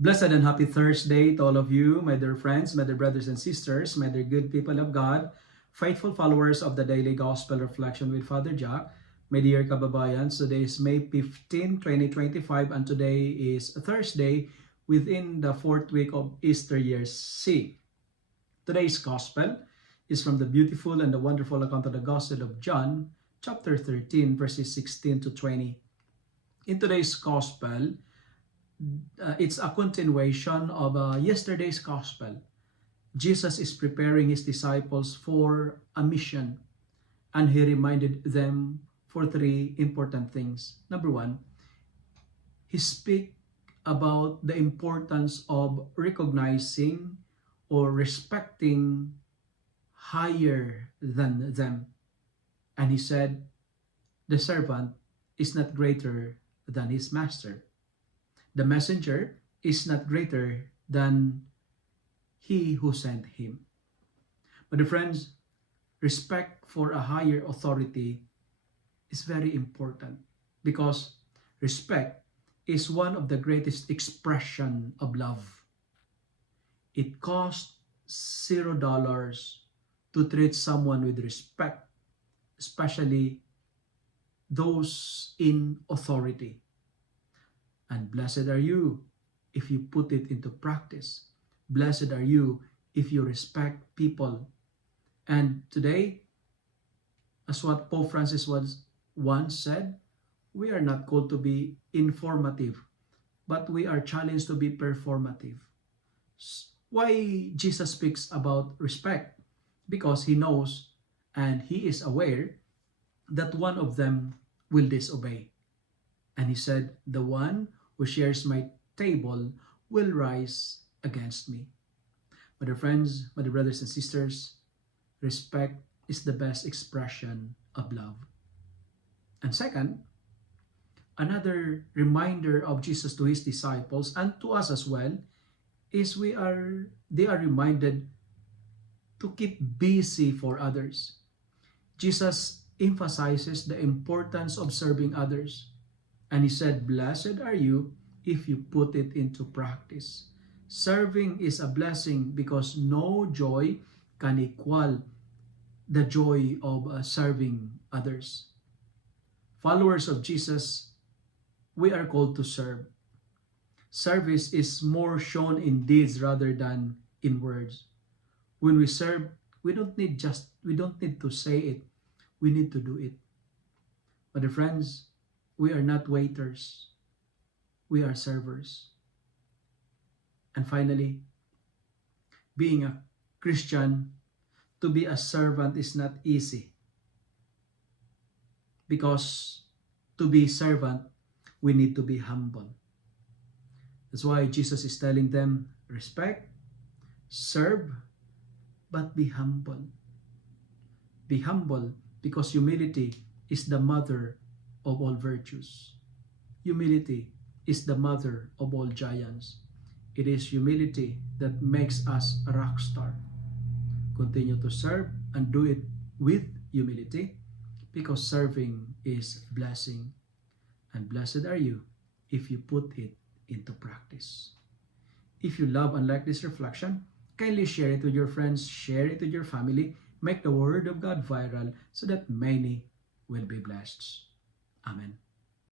Blessed and happy Thursday to all of you, my dear friends, my dear brothers and sisters, my dear good people of God, faithful followers of the Daily Gospel Reflection with Father Jack, my dear kababayans. Today is May 15, 2025, and today is Thursday within the fourth week of Easter year C. Today's Gospel is from the beautiful and the wonderful account of the Gospel of John, chapter 13, verses 16 to 20. In today's Gospel, it's a continuation of yesterday's gospel. Jesus is preparing his disciples for a mission, and he reminded them for three important things. Number one, he speak about the importance of recognizing or respecting higher than them. And he said, the servant is not greater than his master. The messenger is not greater than he who sent him. But friends, respect for a higher authority is very important because respect is one of the greatest expression of love. It costs $0 to treat someone with respect, especially those in authority. And blessed are you if you put it into practice. Blessed are you if you respect people. And today, as what Pope Francis once said, we are not called to be informative, but we are challenged to be performative. Why Jesus speaks about respect? Because he knows and he is aware that one of them will disobey. And he said, the one who shares my table will rise against me. My dear friends, my dear brothers and sisters, respect is the best expression of love. And second, another reminder of Jesus to his disciples and to us as well is they are reminded to keep busy for others. Jesus emphasizes the importance of serving others. And he said, blessed are you if you put it into practice. Serving is a blessing because no joy can equal the joy of serving others. Followers of Jesus, we are called to serve. Service is more shown in deeds rather than in words. When we serve, we don't need to say it. We need to do it. But friends, we are not waiters. We are servers. And finally, being a Christian, to be a servant is not easy. Because to be servant, we need to be humble. That's why Jesus is telling them, respect, serve, but be humble. Be humble because humility is the mother of all virtues. Humility is the mother of all giants. It is humility that makes us a rock star. Continue to serve and do it with humility because serving is blessing. And blessed are you if you put it into practice. If you love and like this reflection, kindly share it with your friends, share it with your family, make the word of God viral so that many will be blessed. Amen.